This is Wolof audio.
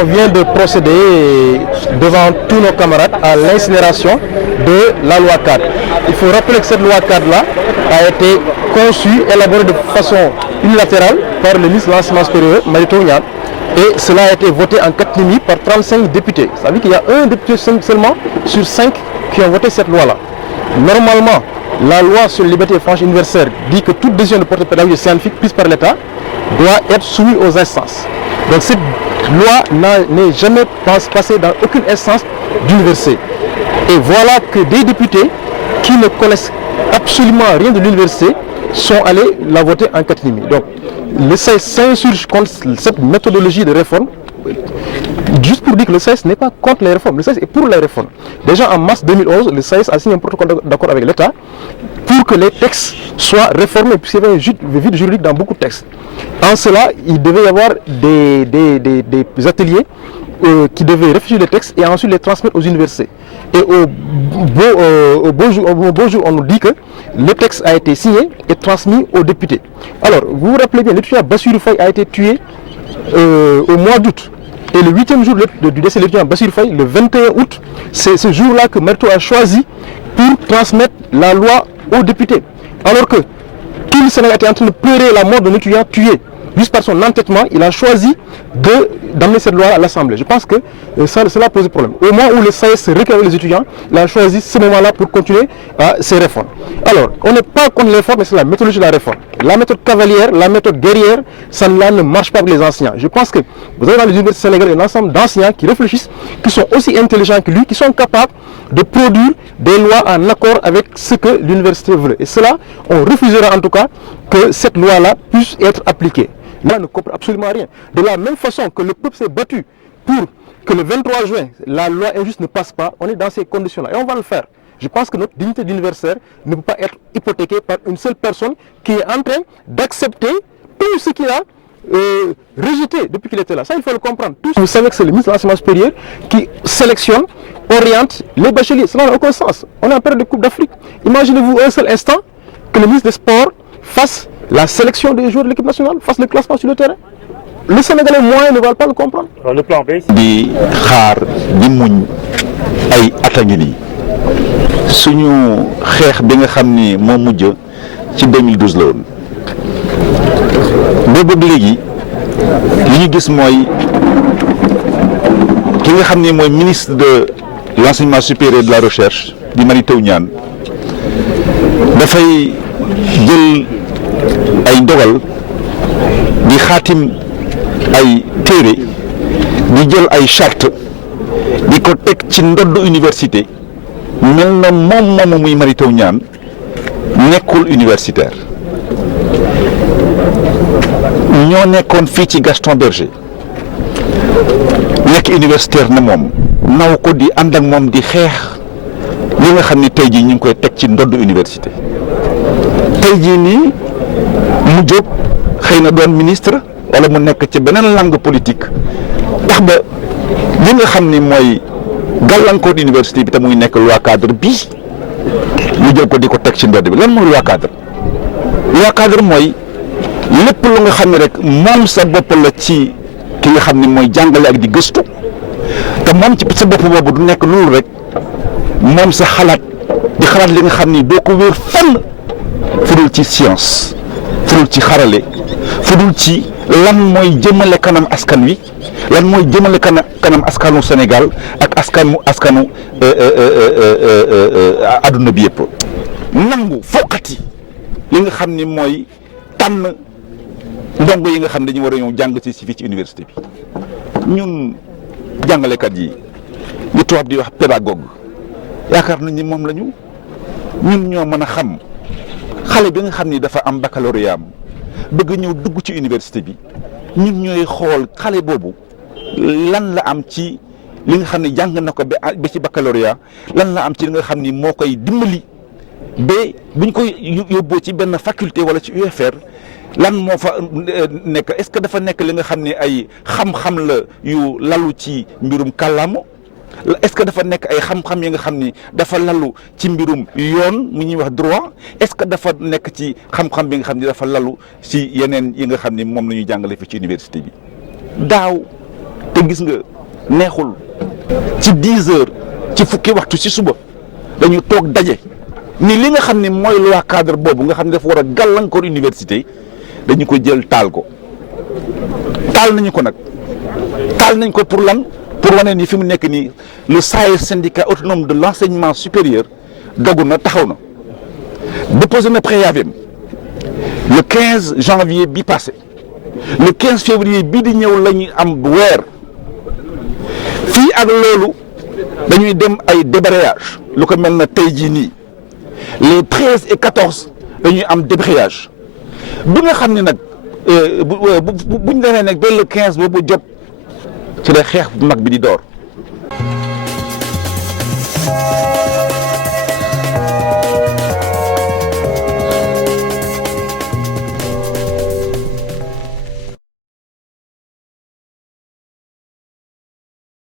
on vient de procéder devant tous nos camarades à l'incinération de la loi cadre. Il faut rappeler que cette loi cadre-là a été conçue, élaborée de façon unilatérale par le ministre de l'Enseignement supérieur, Mary Teuw Niane, et cela a été voté en catimini par 35 députés. Ça veut dire qu'il y a un député seulement sur 5 qui ont voté cette loi-là. Normalement, la loi sur la liberté et franchise universelle dit que toute décision de portée pédagogique et scientifique prise par l'État doit être soumise aux instances. Donc cette loi n'est jamais passée dans aucune instance d'université. Et voilà que des députés qui ne connaissent absolument rien de l'université sont allés la voter en catimini. Donc le CES s'insurge contre cette méthodologie de réforme. Juste pour dire que le CES n'est pas contre les réformes, le CES est pour les réformes. Déjà en mars 2011, le CES a signé un protocole d'accord avec l'État pour que les textes soient réformés, puisqu'il y avait un vide juridique dans beaucoup de textes. En cela, il devait y avoir des ateliers qui devaient réfléchir les textes et ensuite les transmettre aux universités. Et au beau jour, on nous dit que le texte a été signé et transmis aux députés. Alors, vous vous rappelez bien, l'étudiant Bassirou Faye a été tué au mois d'août. Et le 8e jour du décès de l'étudiant Bassirou Faye, le 21 août, c'est ce jour-là que Mary Teuw a choisi pour transmettre la loi aux députés. Alors que tout le Sénégal était en train de pleurer la mort d'un étudiant tué. Juste par son entêtement, il a choisi d'amener cette loi à l'Assemblée. Je pense que cela pose problème. Au moment où le CES se réclame les étudiants, il a choisi ce moment-là pour continuer ces réformes. Alors, on n'est pas contre les réformes, mais c'est la méthodologie de la réforme. La méthode cavalière, la méthode guerrière, ça ne marche pas pour les enseignants. Je pense que vous avez dans les universités sénégalaises un ensemble d'enseignants qui réfléchissent, qui sont aussi intelligents que lui, qui sont capables de produire des lois en accord avec ce que l'université veut. Et cela, on refusera en tout cas que cette loi-là puisse être appliquée. Là, on ne comprend absolument rien. De la même façon que le peuple s'est battu pour que le 23 juin, la loi injuste ne passe pas, on est dans ces conditions-là. Et on va le faire. Je pense que notre dignité d'universitaire ne peut pas être hypothéquée par une seule personne qui est en train d'accepter tout ce qu'il a rejeté depuis qu'il était là. Ça, il faut le comprendre. Vous savez que c'est le ministre de l'Enseignement supérieur qui sélectionne, oriente les bacheliers. Cela n'a aucun sens. On est en période de Coupe d'Afrique. Imaginez-vous un seul instant que le ministre des Sports fasse la sélection des joueurs de l'équipe nationale, fasse le classement sur le terrain. Les Sénégalais moyens ne veulent pas le comprendre. Le plan B. di xaar di muñ ay at a ngi nii suñu xeex bi nga xam ni moo mujj ci 2012 la woon boobu ak léegi li ñu gis mooy ki nga xam ni mooy ministre de l'enseignement supérieur et de la recherche di Mary Teuw Niane dafay jël ay ndogal di xaatim ay téere di jël ay charte di ko teg ci ndodd université mel na moom muy Mary Teuw Niane nekkul universitaire ñoo nekkoon fii ci Gaston Berger nekk universitaire na moom naw ko di ànd ak moom di xeex li nga xam ni tey jii ñu ngi koy teg ci ndodd université tey jii nii mu jóg xëy na doon ministre wala mu nekk ci beneen langue politique tax ba li nga xam ni mooy gàllankoor université bi te muy nekk loi cadre bii ñu jël ko di ko teg ci ndodd bi lan mooy loi cadre mooy lépp lu nga xam ne rek moom sa bopp la ci ki nga xam ni mooy jàngale ak di gëstu te moom ci sa bopp boobu du nekk loolu rek moom sa xalaat di xalaat li nga xam ni doo ko wéer fenn fudul ci science fudul ci xarale fudul ci lan mooy jëmale kanam askan wi lan mooy jëmale kanam askanu Sénégal ak askanu adduna bi yëpp nangu foqati li nga xam ni mooy tànn ndongo yi nga xam ne dañu war a ñëw jàng ci fii ci université bi ñun jàngalekat yi li tubaab di wax pédagogue yaakaar nañ ni moom la ñun ñoo mën a xam xale bi nga xam ni dafa am baccalauréat am bëgg ñëw dugg ci université bi ñun ñooy xool xale boobu lan la am ci li nga xam ne jàng na ko ba ci baccalauréat lan la am ci li nga xam ni moo koy dimbali ba buñ koy yóbboo ci benn faculté wala ci UFR lan moo fa nekk est-ce que dafa nekk li nga xam ne ay xam-xam la yu lalu ci mbirum kàllaama est-ce que dafa nekk ay xam-xam yi nga xam ni dafa lalu ci mbirum yoon mu ñuy wax droit est-ce que dafa nekk ci xam-xam bi nga xam ni dafa lalu ci yeneen yi nga xam ni moom la ñuy jàngale fi ci université bi daaw te gis nga neexul ci 10 heures ci fukki waxtu ci suba dañu toog daje ni li nga xam ne mooy loi cadre boobu nga xam ne dafa war a gàllankoor université dañu ko jël taal ko taal nañu ko nag taal nañ ko pour lan pour wane ni fi mu nekk nii le SAES syndicat autonome de l'enseignement supérieur dogu na taxaw na déposé na préavis le 15 janvier bi passé le 15 février bii di ñëw la ñuy am weer fii ak loolu dañuy dem ay débrayage lu ko mel na tey jii nii les 13 et 14 dañuy am débrayage bi nga xam ne nag buñ demee nag ba le 15 boobu jot ci la xeex bu mag bi di door.